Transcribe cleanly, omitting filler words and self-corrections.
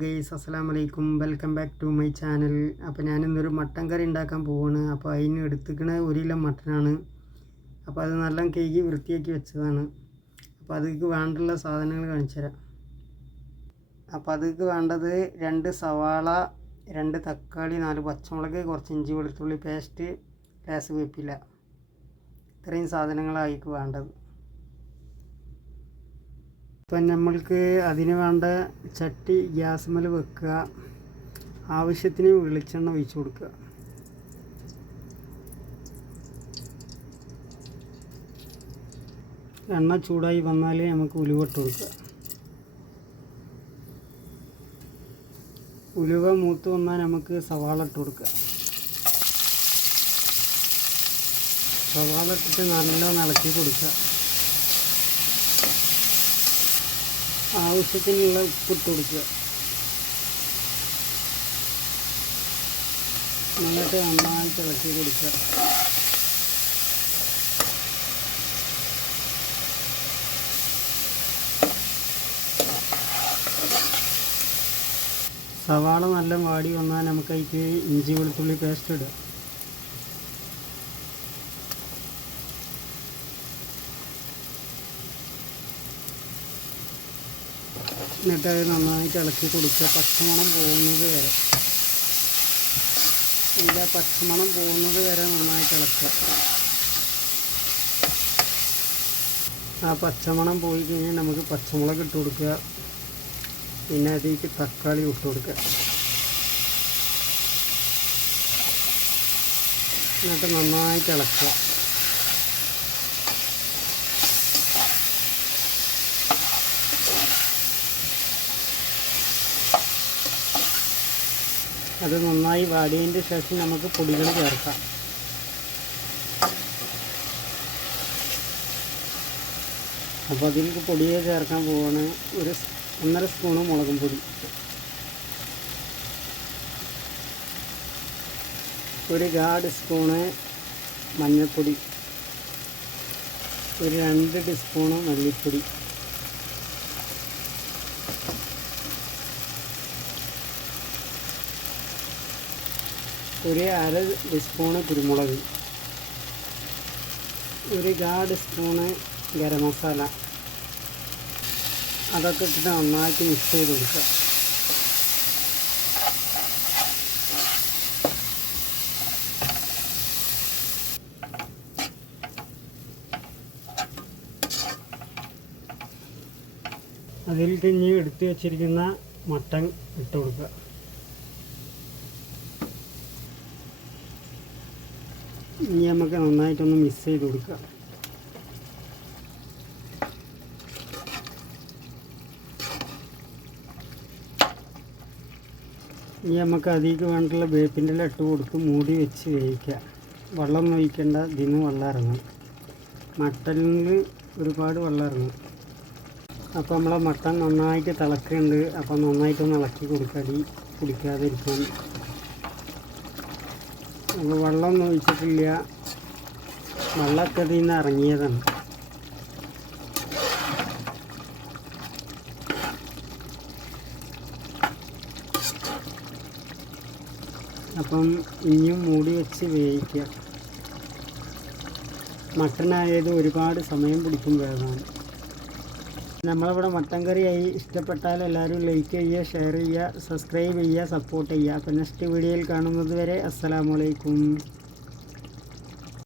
Guys, അസ്സലാമു അലൈക്കും. Welcome back to my channel. അപ്പോൾ ഞാനിന്നൊരു മട്ടൻ കറി ഉണ്ടാക്കാൻ പോവാണ്. അപ്പോൾ അതിന് എടുത്തിക്കണ 1 കിലോ മട്ടനാണ്. അപ്പോൾ അത് നല്ല കഴുകി വൃത്തിയാക്കി വെച്ചതാണ്. അപ്പോൾ അതിലേക്ക് വേണ്ടുള്ള സാധനങ്ങൾ കാണിച്ചു തരാം. അപ്പോൾ അതിലേക്ക് വേണ്ടത് 2 സവാള, 2 തക്കാളി, 4 പച്ചമുളക്, കുറച്ച് ഇഞ്ചി വെളുത്തുള്ളി പേസ്റ്റ്, ലേശം വേപ്പില. ഇത്രയും സാധനങ്ങളായിരിക്കും വേണ്ടത്. ഇപ്പം നമ്മൾക്ക് അതിന് വേണ്ട ചട്ടി ഗ്യാസ്മേൽ വെക്കുക. ആവശ്യത്തിന് വെളിച്ചെണ്ണ ഒഴിച്ച് കൊടുക്കുക. എണ്ണ ചൂടായി വന്നാൽ നമുക്ക് ഉലുവ ഇട്ട് കൊടുക്കുക. ഉലുവ മൂത്ത് വന്നാൽ നമുക്ക് സവാള ഇട്ട് കൊടുക്കുക. സവാള ഇട്ടിട്ട് നല്ലോണം ഇളക്കി കൊടുക്കുക. ആവശ്യത്തിനുള്ള ഉപ്പിട്ട് കൊടുക്കുക. എന്നിട്ട് നന്നായിട്ട് ഇളക്കി കൊടുക്കുക. സവാള നല്ല വാടി വന്നാൽ നമുക്ക് അതിലേക്ക് ഇഞ്ചി വെളുത്തുള്ളി പേസ്റ്റ് ഇടുക. എന്നിട്ട് അത് നന്നായിട്ട് ഇളക്കി കൊടുക്കുക. പച്ചമണം പോകുന്നത് വരെ പച്ചമണം പോകുന്നത് വരെ നന്നായിട്ട് ഇളക്കുക. ആ പച്ചമണം പോയി കഴിഞ്ഞാൽ നമുക്ക് പച്ചമുളക് ഇട്ട് കൊടുക്കുക. പിന്നെ അതിലേക്ക് തക്കാളി ഇട്ട് കൊടുക്കുക. എന്നിട്ട് നന്നായിട്ട് ഇളക്കുക. അത് നന്നായി വാടിയതിൻ്റെ ശേഷം നമുക്ക് പൊടികൾ ചേർക്കാം. അപ്പോൾ അതിലേക്ക് പൊടിയെ ചേർക്കാൻ പോവാണ്. 1.5 സ്പൂണ് മുളകും പൊടി, 1/4 സ്പൂണ് മഞ്ഞൾപ്പൊടി, 2 ടീസ്പൂണ് മല്ലിപ്പൊടി, 1/2 ടീസ്പൂണ് കുരുമുളക്, 1/4 സ്പൂണ് ഗരം മസാല. അതൊക്കെ ഇട്ടിട്ട് നന്നായിട്ട് മിക്സ് ചെയ്ത് കൊടുക്കുക. അതിൽ ഇനി എടുത്ത് വെച്ചിരിക്കുന്ന മട്ടൻ ഇട്ട് കൊടുക്കുക. ഇനി നമുക്ക് നന്നായിട്ടൊന്ന് മിക്സ് ചെയ്ത് കൊടുക്കുക. ഇനി നമുക്ക് അതിലേക്ക് വേണ്ടിയുള്ള വേപ്പിൻ്റെ ഇല ഇട്ട് കൊടുത്ത് മൂടി വെച്ച് വേവിക്കുക. വെള്ളം ഒഴിക്കേണ്ട, ഇതിന് വെള്ളം ഇറങ്ങും. മട്ടനിൽ ഒരുപാട് വെള്ളം ഇറങ്ങും. അപ്പോൾ നമ്മളെ മട്ടൻ നന്നായിട്ട് തിളക്കുന്നുണ്ട്. അപ്പോൾ നന്നായിട്ടൊന്ന് ഇളക്കി കൊടുക്കുക, അടി കുടിക്കാതിരിക്കാൻ. അപ്പോൾ വെള്ളമൊന്നും ഒഴിച്ചിട്ടില്ല, വെള്ളമൊക്കെ ഇതിൽ നിന്ന് ഇറങ്ങിയതാണ്. അപ്പം ഇനിയും മൂടി വെച്ച് വേവിക്കുക. മട്ടനായത് ഒരുപാട് സമയം പിടിക്കും വേവാൻ. നമ്മളിവിടെ മട്ടൻ കറിയായി. ഇഷ്ടപ്പെട്ടാൽ എല്ലാവരും ലൈക്ക് ചെയ്യുക, ഷെയർ ചെയ്യുക, സബ്സ്ക്രൈബ് ചെയ്യുക, സപ്പോർട്ട് ചെയ്യുക. അപ്പോൾ നെക്സ്റ്റ് വീഡിയോയിൽ കാണുന്നത് വരെ അസ്സലാമു അലൈക്കും.